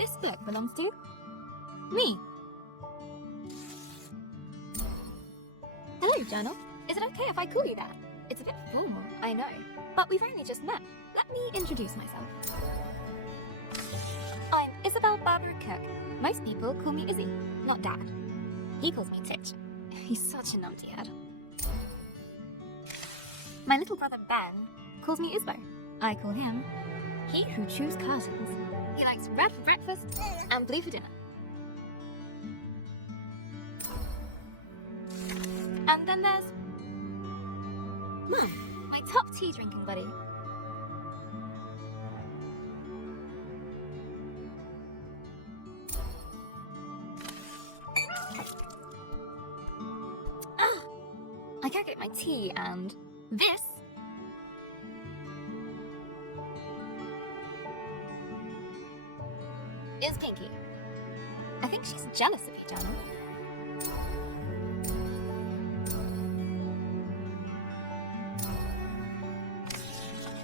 This book belongs to me. Hello, journal. Is it okay if I call you that? It's a bit formal, I know, but we've only just met. Let me introduce myself. I'm Isabel Barbara Cook. Most people call me Izzy, not Dad. He calls me Titch. He's such a numpty head. My little brother Ben calls me Isbo. I call him He Who Chews Curtains. He likes red for breakfast and blue for dinner. And then there's Mum, my top tea drinking buddy. I can't get my tea, and this is Pinky. I think she's jealous of you, Jana.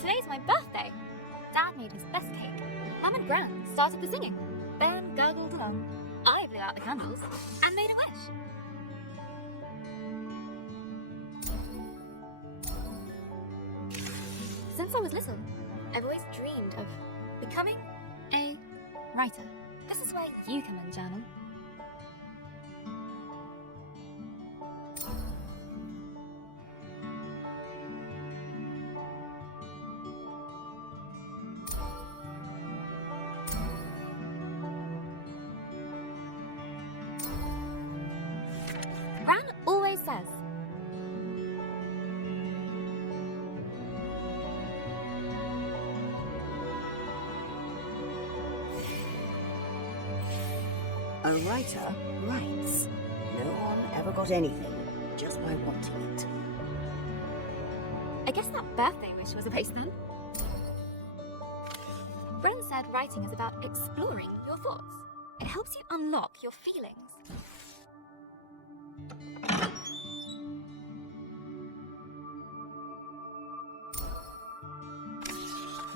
Today's my birthday. Dad made his best cake. Mum and Gran started the singing. Ben gurgled along. I blew out the candles and made a wish. Since I was little, I've always dreamed of becoming a writer. This is where you come in, journal. Gran always says, a writer writes. No one ever got anything just by wanting it. I guess that birthday wish was a waste then. Bren said writing is about exploring your thoughts. It helps you unlock your feelings.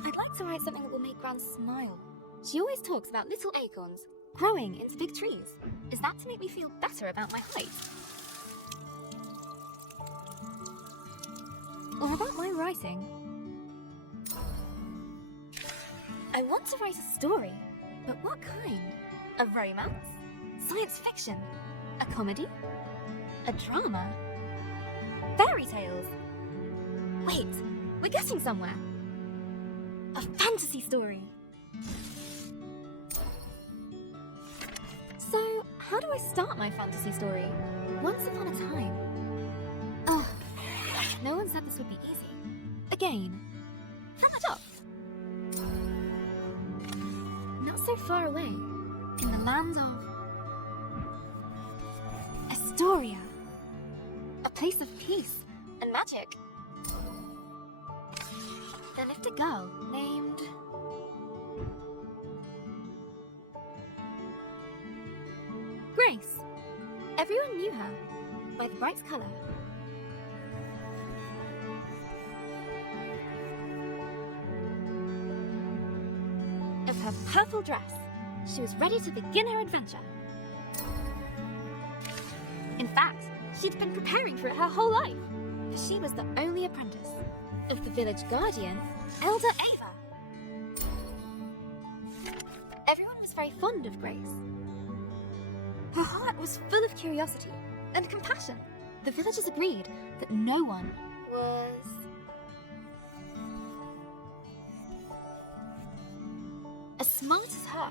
I'd like to write something that will make Gran smile. She always talks about little acorns growing into big trees. Is that to make me feel better about my height? Or about my writing? I want to write a story, but what kind? A romance? Science fiction? A comedy? A drama? Fairy tales? Wait, we're getting somewhere. A fantasy story. So, how do I start my fantasy story? Once upon a time. Ugh, no one said this would be easy. Again, from the top. Not so far away, in the land of Estoria. A place of peace and magic. There lived a girl named Grace. Everyone knew her by the bright colour. Of her purple dress, she was ready to begin her adventure. In fact, she'd been preparing for it her whole life, for she was the only apprentice of the village guardian, Elder Ava. Everyone was very fond of Grace. Her heart was full of curiosity and compassion. The villagers agreed that no one was as smart as her.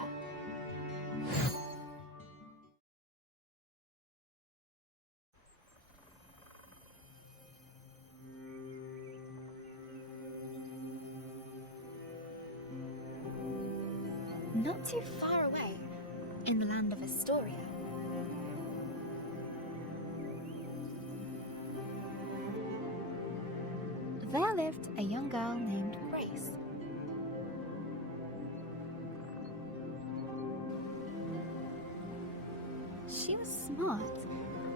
Not too far away, in the land of Estoria, there lived a young girl named Grace. She was smart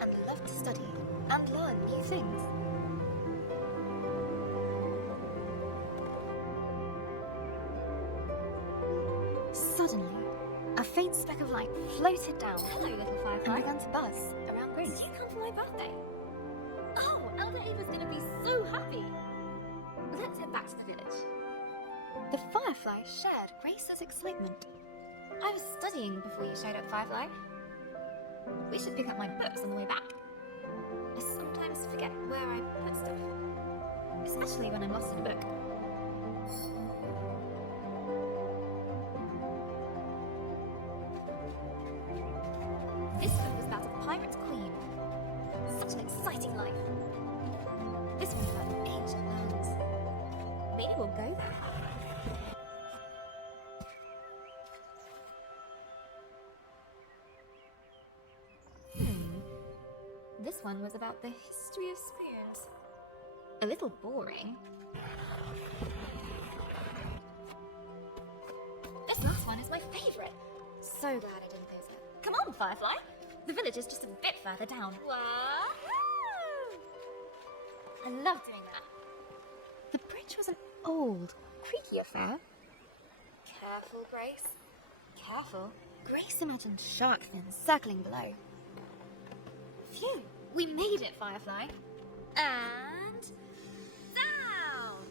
and loved to study and learn new things. Suddenly, A faint speck of light floated down. Hello, little firefly. And began to buzz around Grace. Did you come for my birthday? Oh, Elder Ava's gonna be so happy. Let's head back to the village. The firefly shared Grace's excitement. I was studying before you showed up, Firefly. We should pick up my books on the way back. I sometimes forget where I put stuff, especially when I'm lost in a book. This book was about a pirate's queen. Such an exciting life. This one's about ancient lands. Maybe we'll go there. This one was about the history of spoons. A little boring. This last one is my favourite. So glad I didn't lose it. Come on, Firefly. The village is just a bit further down. Wahoo! I love doing that. The bridge was an old, creaky affair. Careful, Grace. Careful. Grace imagined shark fins circling below. Phew, we made it, Firefly. And down!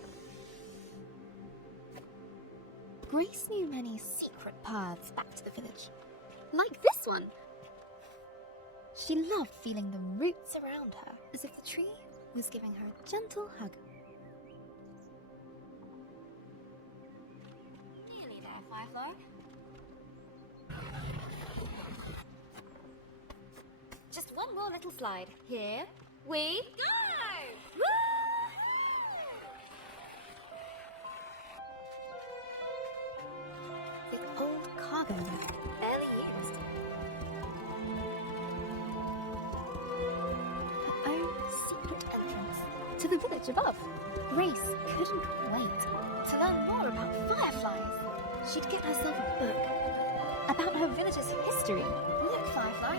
Grace knew many secret paths back to the village. Like this one. She loved feeling the roots around her, as if the tree was giving her a gentle hug. Nearly there, Firefly. Just one more little slide. Here we go! Woo! The old cargo deck, barely used. Her own secret entrance to the village above. Grace couldn't wait to learn more about fireflies. She'd get herself a book about her village's history. Look, Firefly.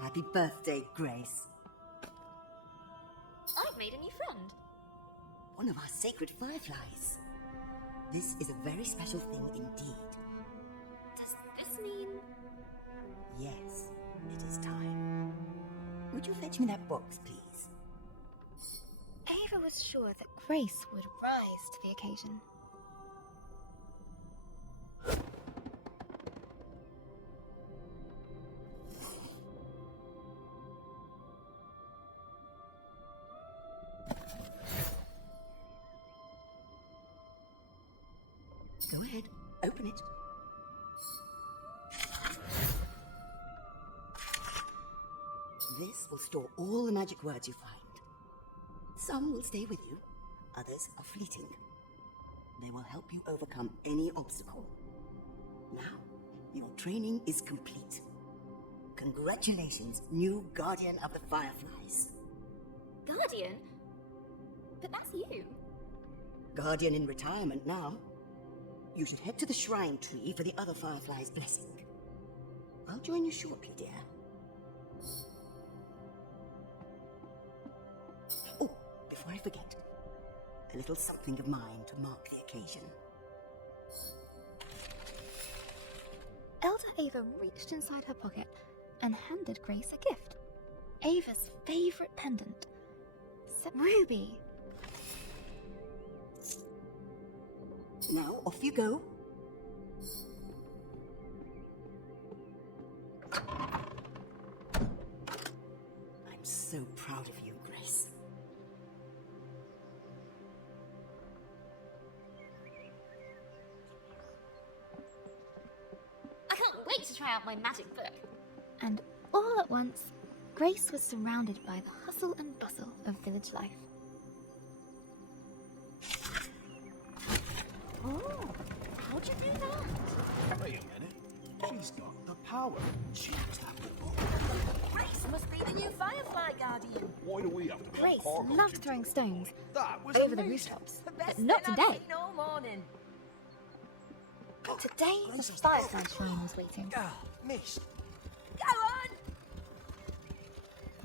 Happy birthday, Grace. I've made a new friend. One of our sacred fireflies. This is a very special thing indeed. Does this mean... Yes, it is time. Would you fetch me that box, please? Ava was sure that Grace would rise to the occasion. Go ahead, open it. This will store all the magic words you find. Some will stay with you, others are fleeting. They will help you overcome any obstacle. Now, your training is complete. Congratulations, new Guardian of the Fireflies. Guardian? But that's you. Guardian in retirement now. You should head to the shrine tree for the other fireflies' blessing. I'll join you shortly, dear. Oh, before I forget, a little something of mine to mark the occasion. Elder Ava reached inside her pocket and handed Grace a gift. Ava's favourite pendant. Ruby. Now, off you go. I'm so proud of you, Grace. I can't wait to try out my magic book. And all at once, Grace was surrounded by the hustle and bustle of village life. Oh, how'd you do that? Wait a minute. She's got the power. She has to have the book. Grace must be the new Firefly Guardian. Why do we have to be Grace on cargo loved duty? throwing stones That was over the amazing. rooftops, The but best not thing today. I've seen all morning. Today, the Firefly Shrine was waiting. Miss. Go on!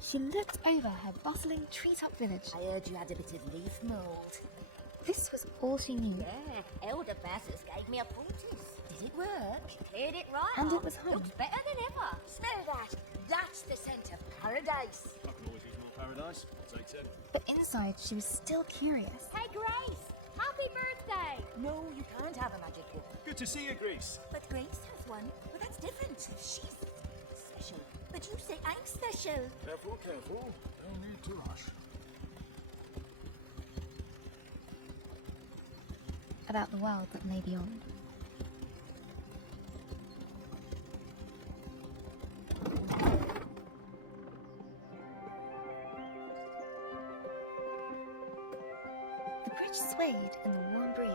She looked over her bustling treetop village. I heard you had a bit of leaf mould. This was all she knew, Yeah, Elder Bassus gave me a poultice. Did it work? Cleared it right and off. it was home. Looks better than ever. Smell that. That's the scent of paradise. I can always use more paradise. I'll take 10. But inside, she was still curious. Hey, Grace. Happy birthday. No, you can't have a magic book. Good to see you, Grease. But Grace has one. But that's different. She's special. But you say I'm special. Careful, careful. Don't need to rush. About the world that lay beyond. The bridge swayed in the warm breeze.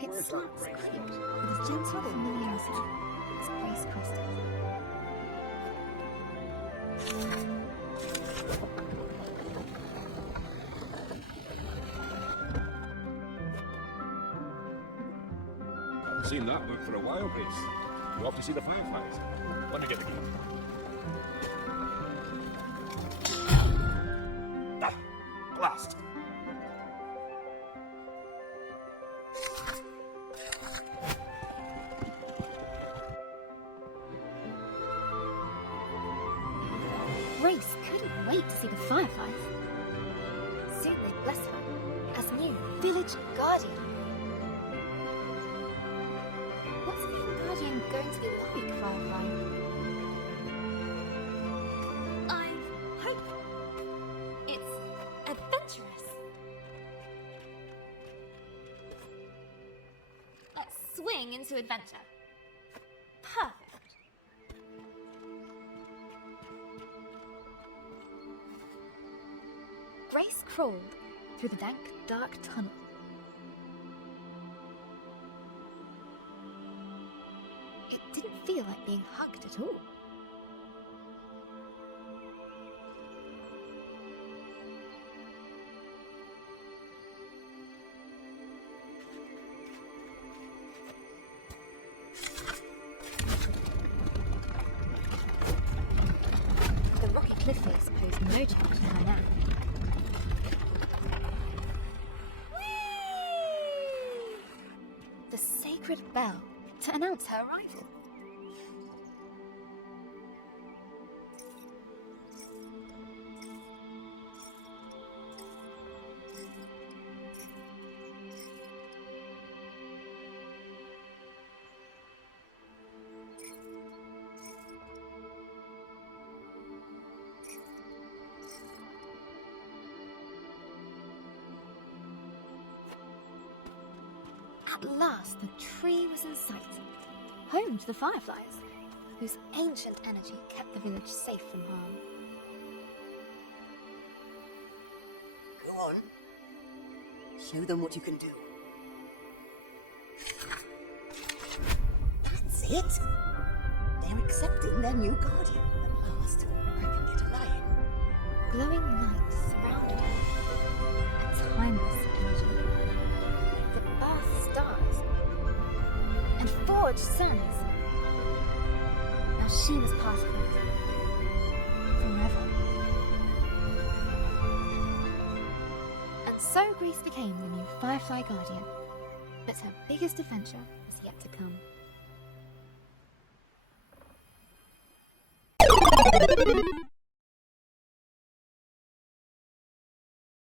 Its Where's slats that creaked breeze? with a gentle familiarity as Grace crossed it. Haven't seen that work for a while, Grace. You off to see the fireflies? Let me get the key. Ah, blast! Grace couldn't wait to see the fireflies. Soon they'd bless her as new village guardian. What's being guardian going to be like, Firefly? I hope it's adventurous. Let's swing into adventure. Perfect. Grace crawled through the dank, dark tunnel. It didn't feel like being hugged at all. The rocky cliff face posed no challenge for her now. The sacred bell to announce her arrival. At last, the tree was in sight, home to the fireflies, whose ancient energy kept the village safe from harm. Go on. Show them what you can do. That's it. They're accepting their new guardian. At last, I can get a lion. Glowing light surrounded her, a timeless energy that birthed stars and forged suns. Now she was part of it, forever. And so Grace became the new Firefly Guardian, but her biggest adventure was yet to come.